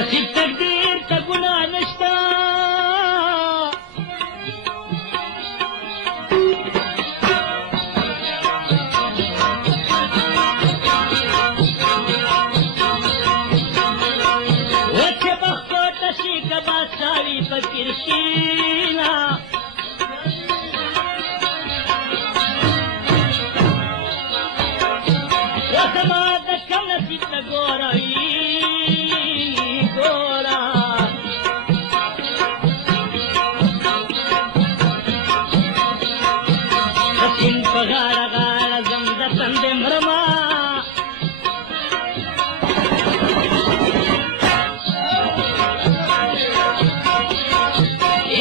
نصیب تقدیر ته ګناه نشته وچې پښتو ته شي که بادشاه وي فقیر شینا وزما د کم نصیب ته ګوره غاړه غاړه زم د تندې مرما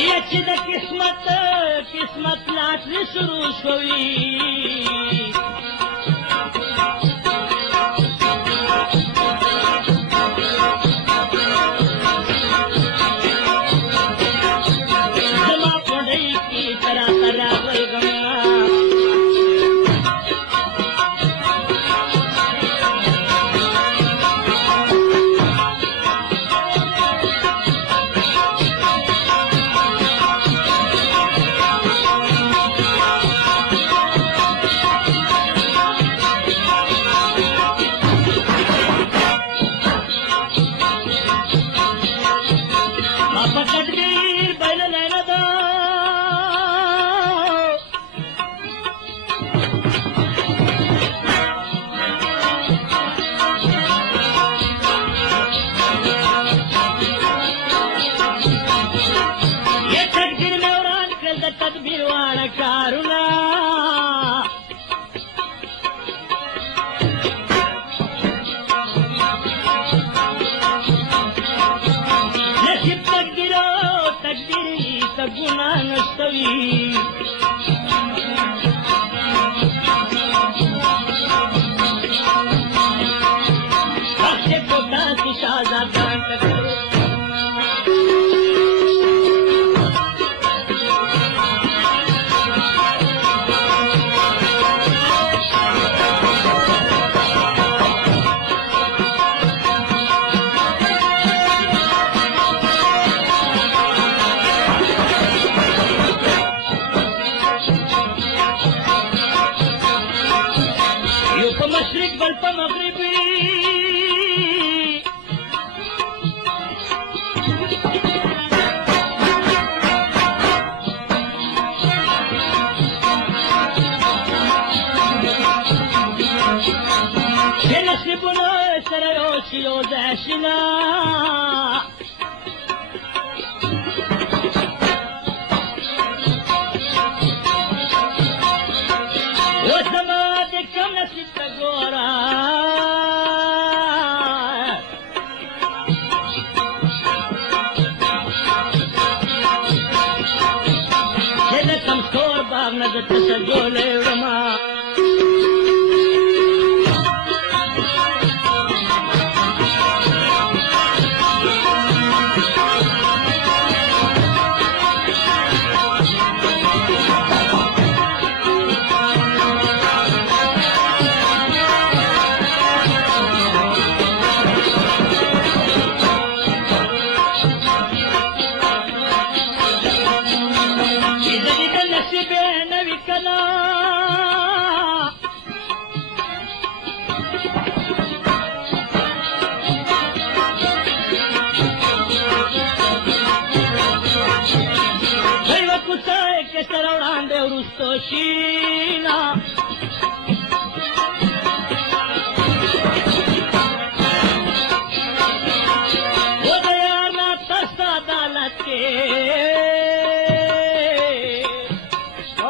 یا چې د قسمت لاټري شروع شوي زما پوډۍ کې ترا ترا بلغم تدبیر واړه کارونه نصیب تقدیر ته ګناه نشته وي وخت یې په داسې شهزادګان ته کړو مشرق بل په مغربي چې نصیبونه سره یو شي یو ځای شي نه نظر تسجل وما Shina Odayana tasta dalate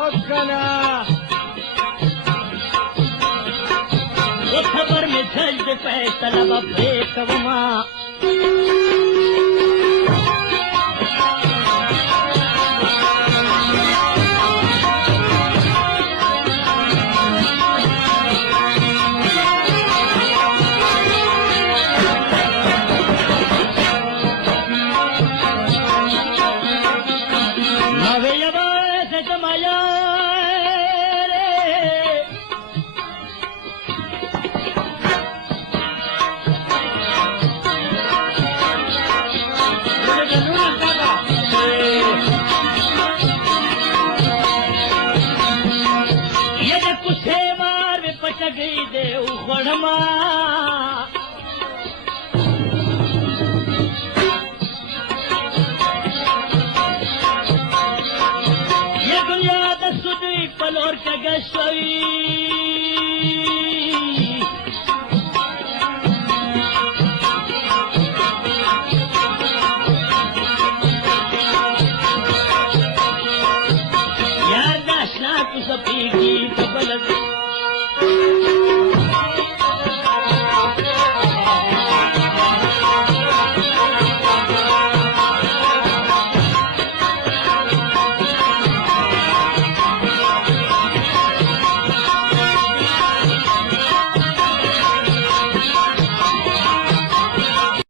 Okana Wo khabar mein jald faisala babbe kawma هګۍ دی وخوړما